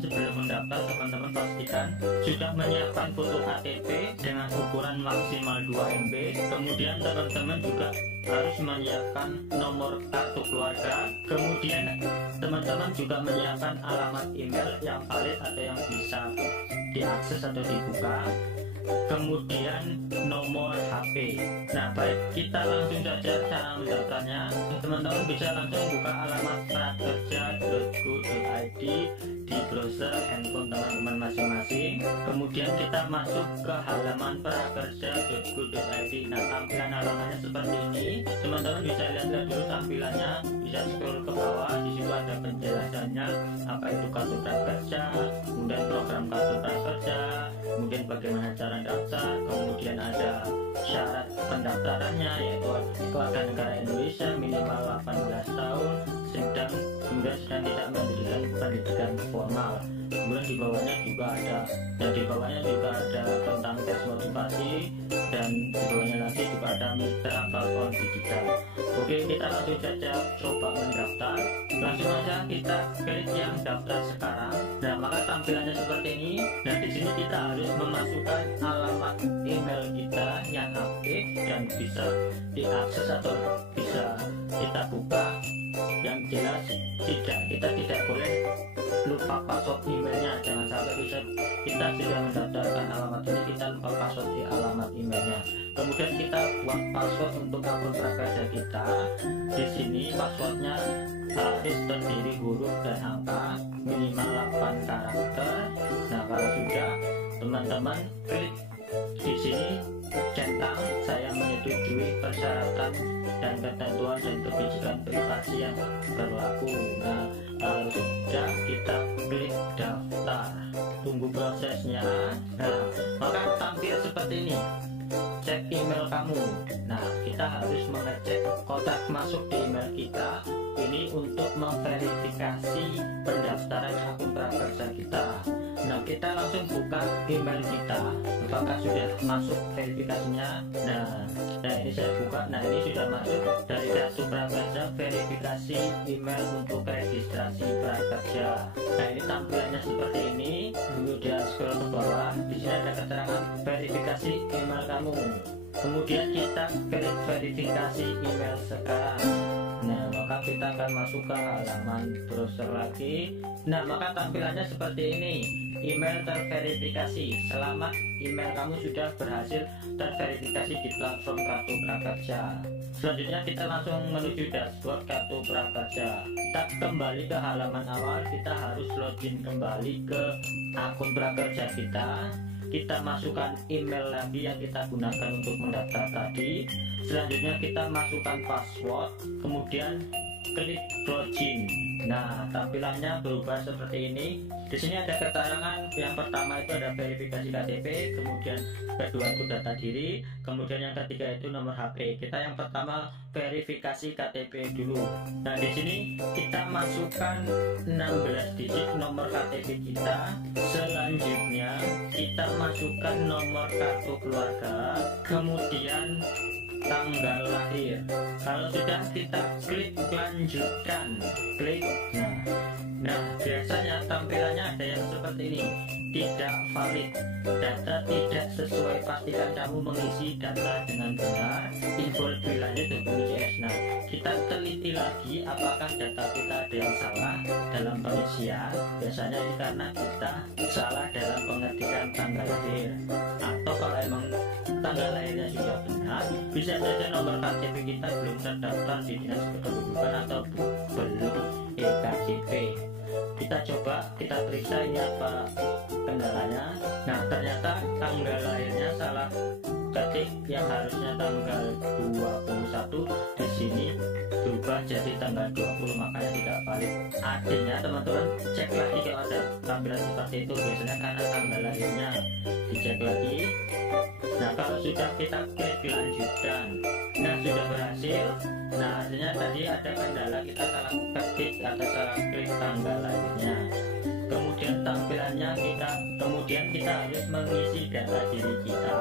sebelum mendaftar, teman-teman pastikan sudah menyiapkan foto KTP dengan ukuran maksimal 2 MB. Kemudian teman-teman juga harus menyiapkan nomor kartu keluarga. Kemudian teman-teman juga menyiapkan alamat email yang valid atau yang bisa diakses atau dibuka. Kemudian nomor HP. Nah, baik, kita langsung saja cara mendaftarnya. Teman-teman bisa langsung buka alamat prakerja.go.id di browser handphone teman-teman masing-masing. Kemudian kita masuk ke halaman prakerja.go.id. Nah, tampilan halamannya seperti ini. Teman-teman bisa lihat dulu tampilannya, bisa scroll ke bawah. Di situ ada penjelasannya apa itu kartu prakerja, kemudian program kartu prakerja, kemudian bagaimana cara daftar, kemudian ada syarat pendaftarannya yaitu warga negara Indonesia minimal 18 tahun, kemudian sedang tidak mendirikan pendidikan formal. Kemudian di bawahnya juga ada tentang tes motivasi, dan di bawahnya lagi juga ada mitra platform digital. Oke, kita langsung saja coba mendaftar. Langsung saja kita klik yang daftar sekarang. Nah, maka tampilannya seperti ini. Nah, di sini kita harus memasukkan alamat email kita yang aktif dan bisa diakses atau bisa kita buka. Yang jelas kita tidak boleh lupa password emailnya. Jangan sampai kita sudah mendaftarkan alamat ini kita lupa password di alamat emailnya. Kemudian kita buat password untuk akun prakerja kita. Di sini passwordnya harus terdiri huruf dan angka minimal 8 karakter. Nah, kalau sudah, teman-teman klik di sini centang saya menyetujui persyaratan dan ketentuan dan kebijakan privasi yang berlaku. Nah, kalau sudah, kita klik daftar, tunggu prosesnya. Nah, maka tampil seperti ini, cek email kamu. Nah, kita harus mengecek kotak masuk di email kita ini untuk memverifikasi pendaftaran akun prakerja kita. Nah, kita langsung buka email kita, apakah sudah masuk verifikasinya. Nah, ini saya buka. Nah, ini sudah masuk dari kartu prakerja, verifikasi email untuk registrasi prakerja. Nah, ini tampilannya seperti ini. Kemudian scroll ke bawah, di sini ada keterangan verifikasi email kamu. Kemudian kita klik verifikasi email sekarang. Nah, maka kita akan masuk ke halaman browser lagi. Nah, maka tampilannya seperti ini. Email terverifikasi. Selamat, email kamu sudah berhasil terverifikasi di platform kartu prakerja. Selanjutnya kita langsung menuju dashboard kartu prakerja. Kita kembali ke halaman awal. Kita harus login kembali ke akun prakerja kita. Kita masukkan email lagi yang kita gunakan untuk mendaftar tadi. Selanjutnya kita masukkan password, kemudian klik login. Nah, tampilannya berubah seperti ini. Di sini ada keterangan, yang pertama itu ada verifikasi KTP, kemudian kedua itu data diri, kemudian yang ketiga itu nomor HP. Kita yang pertama verifikasi KTP dulu. Nah, di sini kita masukkan 16 digit nomor KTP kita. Selanjutnya kita masukkan nomor kartu keluarga, kemudian tanggal lahir. Kalau sudah, kita klik lanjutkan, klik. Nah, biasanya tampilannya ada yang seperti ini, tidak valid, data tidak sesuai, pastikan kamu mengisi data dengan benar, info lebih lanjut BPJS. Nah, kita teliti lagi apakah data kita ada yang salah dalam pengisian. Biasanya ini karena kita salah dalam pengertian tanggal lahir, atau kalau emang tanggal lahirnya sudah benar, bisa saja nomor KTP kita belum terdaftar di Dinas Kependudukan atau belum eKTP. Kita coba, kita periksa ini apa kendalanya. Nah, ternyata tanggal lahirnya salah ketik, yang harusnya tanggal 21 di sini berubah jadi tanggal 20, makanya tidak valid. Artinya teman-teman cek lagi kalau ada tampilan seperti itu, biasanya karena tanggal lahirnya. Dicek lagi. Nah, kalau sudah, kita klik lanjutkan. Nah, sudah berhasil. Nah, artinya tadi ada kendala, kita salah ketik atau salah klik tanggal lahirnya. Kemudian kemudian tampilannya kita harus mengisi data diri kita.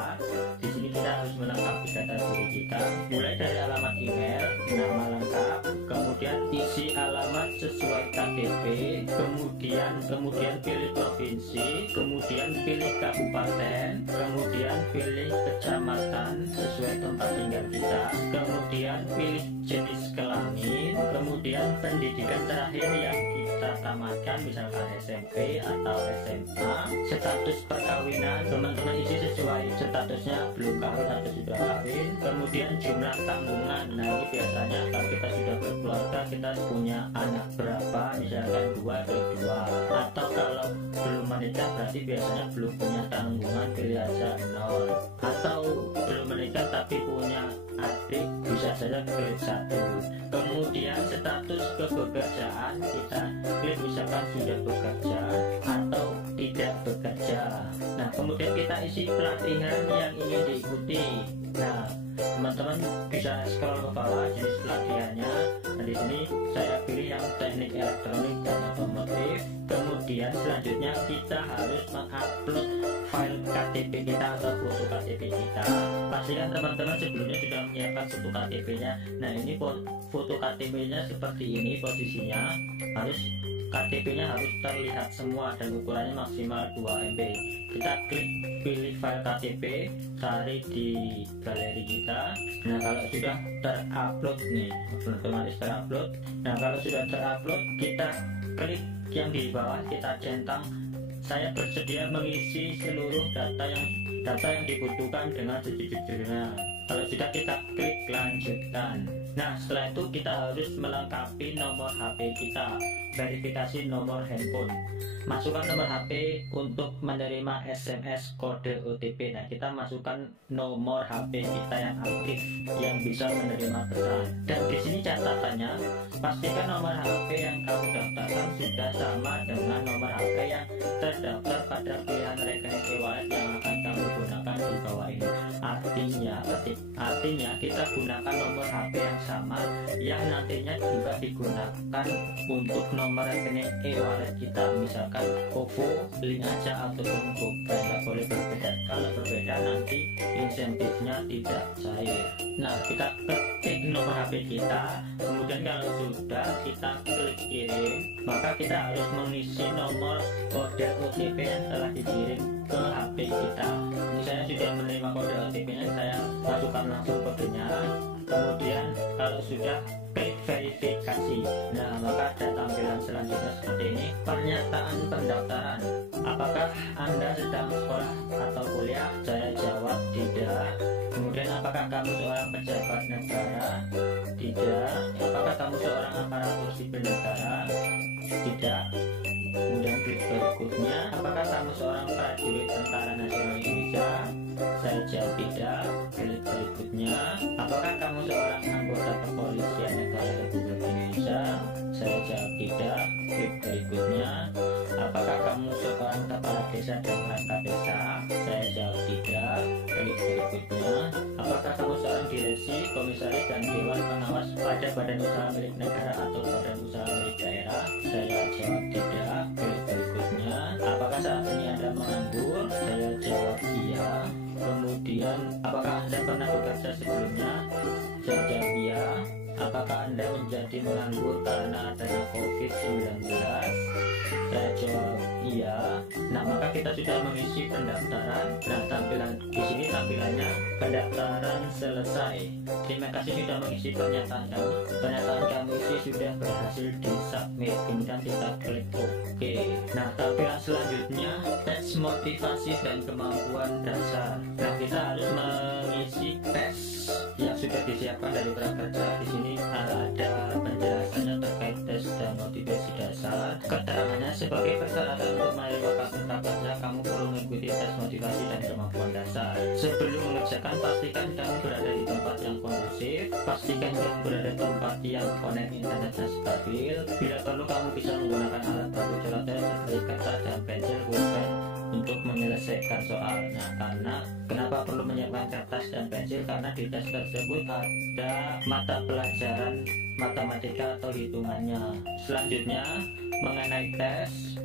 Di sini kita harus melengkapi data diri kita, mulai dari alamat email, nama lengkap, kemudian isi alamat sesuai KTP, kemudian pilih provinsi, kemudian pilih kabupaten, kemudian pilih kecamatan sesuai tempat tinggal kita, kemudian pilih jenis kelamin, kemudian pendidikan terakhir yang kita tamatkan, misalkan SMP atau SMA, status perkawinan, teman-teman isi sesuai statusnya belum kawin atau sudah kawin, kemudian jumlah tanggungan. Nah, ini biasanya kalau kita sudah berkeluarga, kita punya anak berapa, misalkan 2 atau 2, atau kalau belum menikah berarti biasanya belum punya tanggungan, pilih aja 0, atau belum menikah tapi punya adik, bisa saja pilih 1. Kemudian status kebekerjaan, kita klik misalkan sudah bekerja atau tidak bekerja. Nah, kemudian kita isi pelatihan yang ingin diikuti. Nah, teman-teman bisa scroll ke bawah jenis pelatihannya. Nah, di sini saya pilih yang teknik elektronik dan otomotif. Kemudian selanjutnya kita harus mengupload file KTP kita atau foto KTP kita. Pastikan teman-teman sebelumnya sudah menyiapkan foto KTP-nya. Nah, ini foto KTP-nya seperti ini posisinya. KTP-nya harus terlihat semua dan ukurannya maksimal 2 MB. Kita klik pilih file KTP, tarik di galeri kita. Nah, kalau sudah terupload nih, otomatis terupload. Nah, kalau sudah terupload, kita klik yang di bawah, kita centang saya bersedia mengisi seluruh data yang dibutuhkan dengan sejujurnya. Kalau sudah, kita klik lanjutkan. Nah, setelah itu kita harus melengkapi nomor HP kita, verifikasi nomor handphone, masukkan nomor HP untuk menerima SMS kode OTP. Nah, kita masukkan nomor HP kita yang aktif yang bisa menerima pesan. Dan di sini catatannya, pastikan nomor HP yang kamu daftarkan sudah sama dengan nomor HP yang terdaftar pada pilihan rekening e-wallet yang akan kamu gunakan di bawah ini. Artinya kita gunakan nomor HP yang sama yang nantinya juga digunakan untuk nomor rekening e-wallet kita, misalkan OVO, link aja ataupun GoPay. Tidak boleh berbeda. Kalau berbeda nanti insentifnya tidak cair. Nah, kita ketik nomor HP kita, kemudian kalau sudah kita klik kirim, maka kita harus mengisi nomor kode OTP yang telah dikirim ke HP kita. Ini saya sudah menerima kode OTP-nya, saya masukkan langsung kodenya. Kemudian kalau sudah klik verifikasi. Nah, maka ada tampilan selanjutnya seperti ini, pernyataan pendaftaran. Apakah Anda sedang sekolah atau kuliah? Saya jawab tidak. Kemudian, apakah kamu seorang pejabat negara? Tidak. Apakah kamu seorang aparatur sipil negara? Tidak. Kemudian klik berikutnya, apakah kamu seorang prajurit Tentara Nasional Indonesia? Saya jawab tidak. Klik berikutnya, apakah kamu seorang anggota kepolisian negara Republik Indonesia? Saya jawab tidak. Klik berikutnya, apakah kamu seorang kepala desa dan perangkat desa? Saya jawab tidak. Klik berikutnya, apakah kamu seorang direksi, komisaris dan dewan pengawas pada badan usaha milik negara atau badan usaha milik daerah? Saya jawab tidak. Klik berikutnya, apakah saat ini Anda menganggur? Saya jawab iya. Kemudian, apakah Anda pernah bekerja sebelumnya? Saya jawab iya. Apakah Anda menjadi menganggur karena adanya COVID-19? Saya jawab iya. Nah, maka kita sudah mengisi pendaftaran. Nah, tampilan di sini tampilannya pendaftaran selesai. Terima kasih sudah mengisi pernyataan kamu. Pernyataan kamu isi sudah berhasil disubmit. Kemudian kita klik OK. Nah, tampilan selanjutnya tes motivasi dan kemampuan dasar. Nah, kita harus mengisi tes yang sudah disiapkan dari prakerja. Di sini ada penjelasannya terkait tes dan motivasi dasar. Keterangannya, sebagai persyaratan untuk menerima kartu prakerja, kamu perlu mengikuti tes motivasi dan kemampuan dasar. Sebelum mengerjakan, pastikan kamu berada di tempat yang kondusif. Pastikan kamu berada di tempat yang konek internetnya stabil. Bila perlu, kamu bisa menggunakan alat bantu coret seperti kertas dan pensil pulpen untuk menyelesaikan soal. Nah, kenapa perlu menyiapkan kertas dan pensil? Karena di tes tersebut ada mata pelajaran matematika atau hitungannya. Selanjutnya, mengenai tes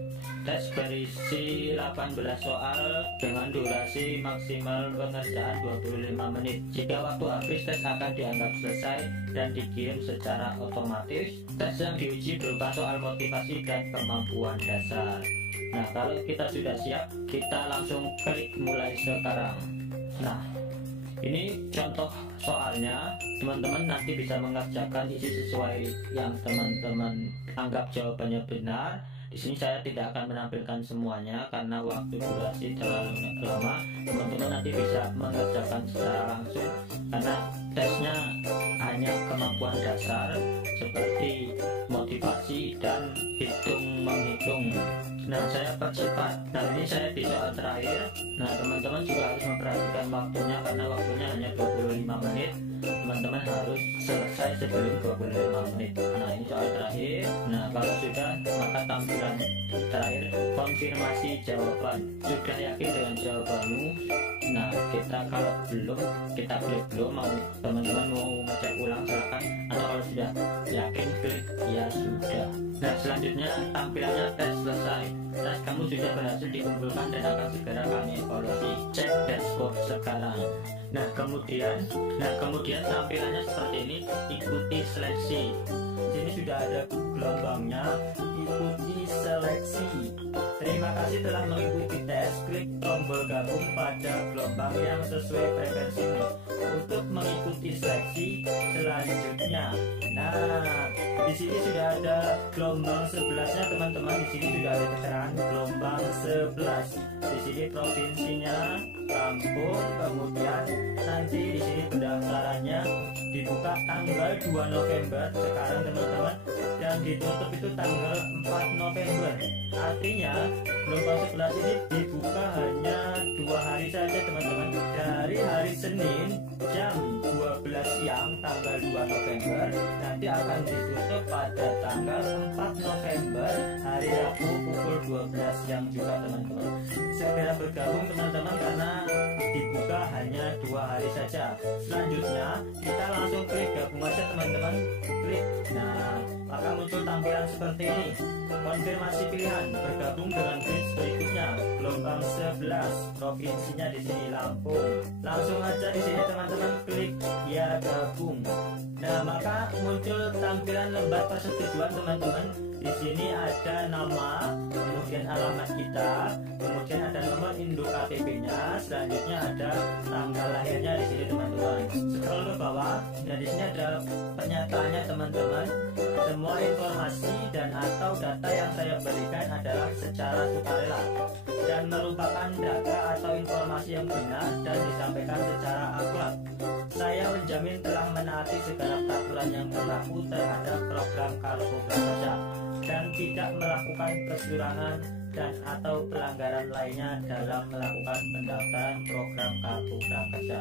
tes berisi 18 soal dengan durasi maksimal pengerjaan 25 menit. Jika waktu habis, tes akan dianggap selesai dan dikirim secara otomatis. Tes yang diuji berupa soal motivasi dan kemampuan dasar. Nah, kalau kita sudah siap, kita langsung klik mulai sekarang. Nah, ini contoh soalnya. Teman-teman nanti bisa mengerjakan isi sesuai yang teman-teman anggap jawabannya benar. Di sini saya tidak akan menampilkan semuanya karena waktu durasi terlalu lama. Teman-teman nanti bisa mengerjakan secara langsung karena tesnya hanya kemampuan dasar seperti motivasi dan menghitung. Nah, saya percepat. Nah, ini saya di soal terakhir. Nah, teman-teman juga harus memperhatikan waktunya karena waktunya hanya 25 menit. Teman-teman harus selesai sebelum 25 menit. Nah, ini soal terakhir. Nah, kalau sudah, maka tampilan terakhir konfirmasi jawaban. Sudah yakin dengan jawabanmu? Nah, kalau belum, kita klik belum. Teman-teman mau ngecek ulang silakan, atau kalau sudah yakin klik ya sudah. Nah, selanjutnya tampilannya tes selesai. Tes kamu sudah berhasil dikumpulkan dan akan segera kami evaluasi. Cek dashboard sekarang. Nah, kemudian tampilannya seperti ini. Ikuti seleksi. Sini sudah ada gelombangnya. Ikuti seleksi. Terima kasih telah mengikuti tes. Klik tombol gabung pada gelombang yang sesuai preferensimu untuk mengikuti seleksi selanjutnya. Nah, di sini sudah ada gelombang 11-nya, teman-teman. Di sini sudah ada keterangan gelombang 11. Di sini provinsinya Lampung. Kemudian nanti di sini pendaftarannya dibuka tanggal 2 November sekarang, teman-teman, dan ditutup itu tanggal 4 November. Artinya gelombang 11 ini dibuka hanya 2 hari saja, teman-teman. Dari hari Senin jam 12 siang tanggal 2 November, nanti akan ditutup pada tanggal 4 November hari Rabu pukul 12 siang juga, teman-teman. Segera bergabung, teman-teman, karena dibuka hanya 2 hari saja. Selanjutnya kita langsung klik gabung aja, teman-teman. Klik. Nah, maka muncul tampilan seperti ini. Konfirmasi pilihan, bergabung dengan quiz berikutnya. Gelombang 11, provinsinya di sini Lampung. Langsung aja di sini, teman-teman, klik ya gabung. Nah, maka muncul tampilan lembar persetujuan, teman-teman. Di sini ada nama, kemudian alamat kita, kemudian ada nomor induk KTP-nya, selanjutnya ada tanggal lahirnya di sini, teman-teman. Scroll ke bawah, dan di sini ada pernyataannya, teman-teman. Semua informasi dan atau data yang saya berikan adalah secara sukarela dan merupakan data atau informasi yang benar dan disampaikan secara akurat. Saya menjamin telah menaati segala peraturan yang berlaku terhadap program Kartu Prakerja dan tidak melakukan kecurangan dan atau pelanggaran lainnya dalam melakukan pendaftaran program Kartu Prakerja.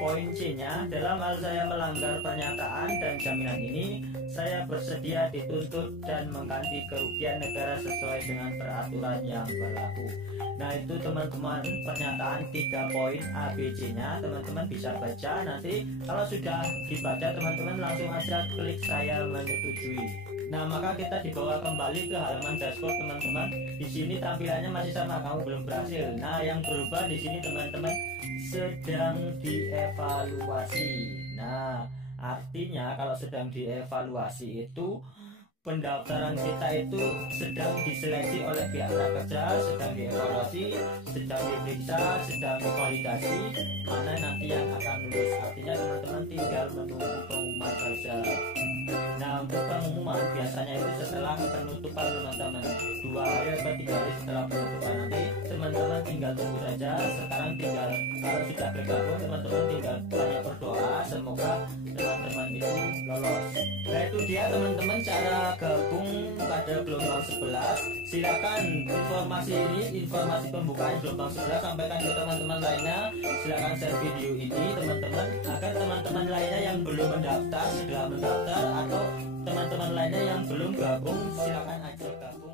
Poin C-nya, dalam hal saya melanggar pernyataan dan jaminan ini, saya bersedia dituntut dan mengganti kerugian negara sesuai dengan peraturan yang berlaku. Nah, itu, teman-teman, pernyataan 3 poin ABC-nya. Teman-teman bisa baca. Nanti kalau sudah dibaca, teman-teman langsung aja klik saya menyetujui. Nah, maka kita dibawa kembali ke halaman dashboard, teman-teman. Di sini tampilannya masih sama, kamu belum berhasil. Nah, yang berubah di sini, teman-teman, sedang dievaluasi. Nah, artinya kalau sedang dievaluasi itu pendaftaran kita itu sedang diseleksi oleh pihak prakerja, sedang dievaluasi, sedang diperiksa, sedang divalidasi mana nanti yang akan lulus. Artinya teman-teman tinggal menunggu pengumuman saja. Nah, untuk pengumuman biasanya itu setelah penutupan, teman-teman, 2 hari atau 3 hari setelah penutupan. Nanti teman-teman tinggal tunggu saja. Sekarang tinggal, kalau sudah bergabung, teman-teman tinggal banyak berdoa semoga teman-teman itu lolos. Nah, itu dia, teman-teman, cara gabung pada gelombang 11. Silakan informasi ini, informasi pembukaan gelombang 11 sampaikan ke teman-teman lainnya. Silakan share video ini, teman-teman, agar teman-teman lainnya yang belum mendaftar segera mendaftar, atau teman-teman lainnya yang belum gabung silakan aja gabung.